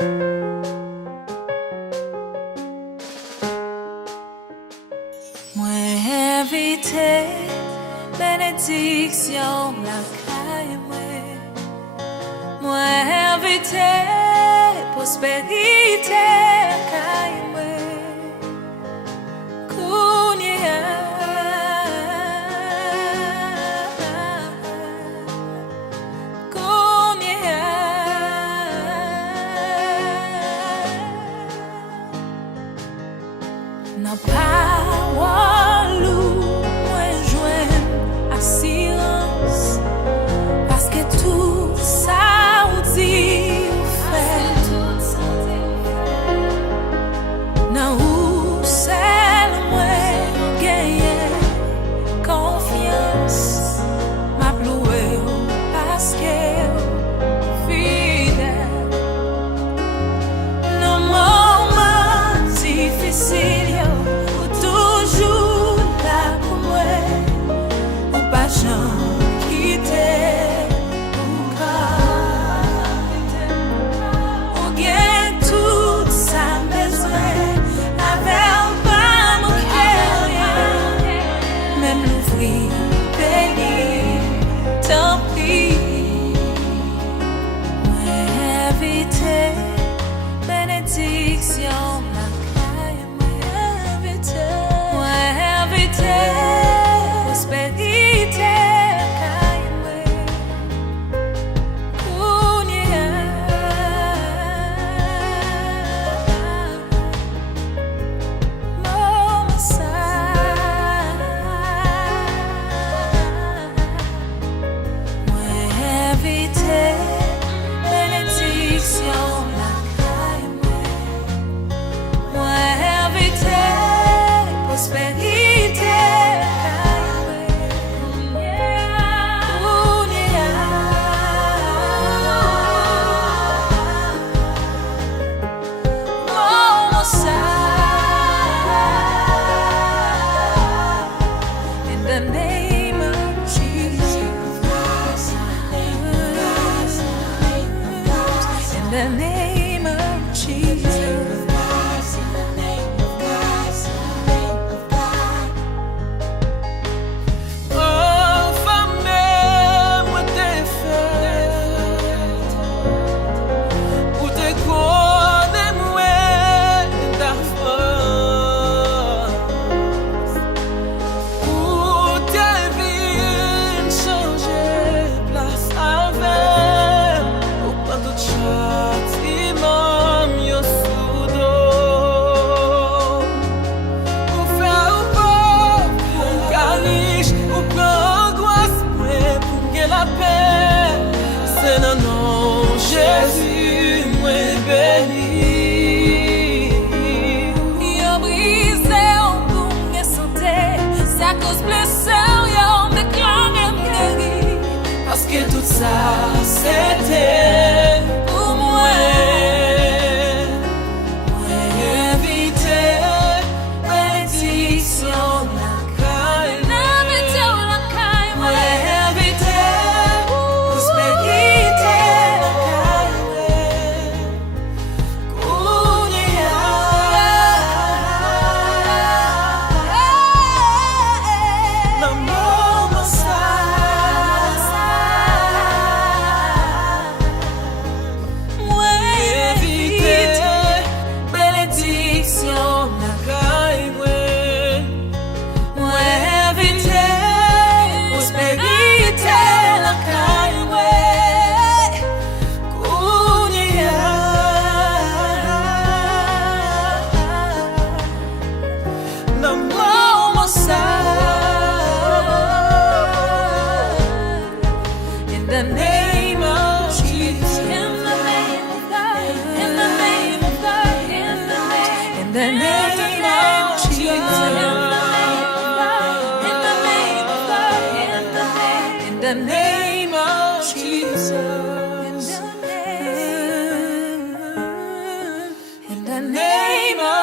Moi invité, bénédiction la caille moi invité, prospérité la caille n'a pas walou, moi joindre assurance, parce que tout ça ou dit ou fait, n'a où c'est moi gagner confiance, m'a loué parce que fidèle, nos moments difficiles. The name of Jesus. Oh, femme, moi t'es faite pour te connaître, moi ta force pour ta vie changer place avec ou pas d'autre chose. Jésus, moi béni. Yo brisé en bonne santé, ça cause blessure, yo me clame guéri. Parce que tout ça, c'était pour moi. Moi invité, bénédiction la caille. La caille, moi invité. In the name of Jesus, in the name of God, in the name of God, in the name of Jesus, in the name of Jesus, in the name of